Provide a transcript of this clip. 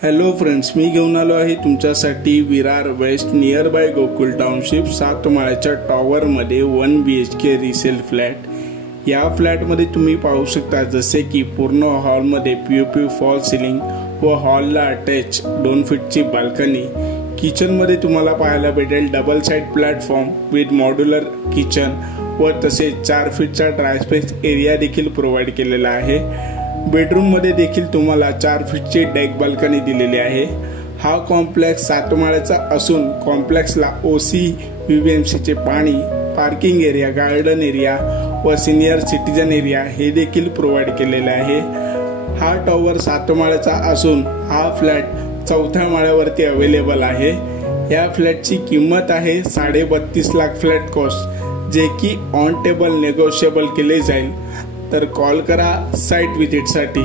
Hello friends, मी घेऊन आलो आहे तुमच्यासाठी Virar west near by Gokul township 7 माळ्याच्या टॉवरमध्ये 1 BHK रिसेल फ्लॅट। या फ्लॅटमध्ये तुम्ही पाहू शकता जसे की पूर्ण हॉलमध्ये POP फॉल सिलिंग व हॉलला अटॅच 2 फीटची बाल्कनी। किचनमध्ये तुम्हाला पाहायला भेटेल double side platform with modular kitchen व तसेच 4 फीटचा ड्राय स्पेस एरिया देखील प्रोव्हाइड केलेला आहे। बेडरूम मध्ये देखील तुम्हाला 4 फीटची डेक बाल्कनी दिलेली आहे। हा कॉम्प्लेक्स 7 माळ्याचा असून कॉम्प्लेक्सला OC VVMC चे पाणी, पार्किंग एरिया, गार्डन एरिया व सिनियर सिटीजन एरिया हे देखील प्रोव्हाइड केलेले आहे। हा टॉवर 7 माळ्याचा असून हा फ्लॅट 4थ्या माळ्यावरती अवेलेबल आहे। या फ्लॅटची किंमत आहे 32.5 लाख फ्लॅट कॉस्ट, जे की ऑन टेबल नेगोशिएबल केले जाईल। तर कॉल करा साइट विजिट साठी।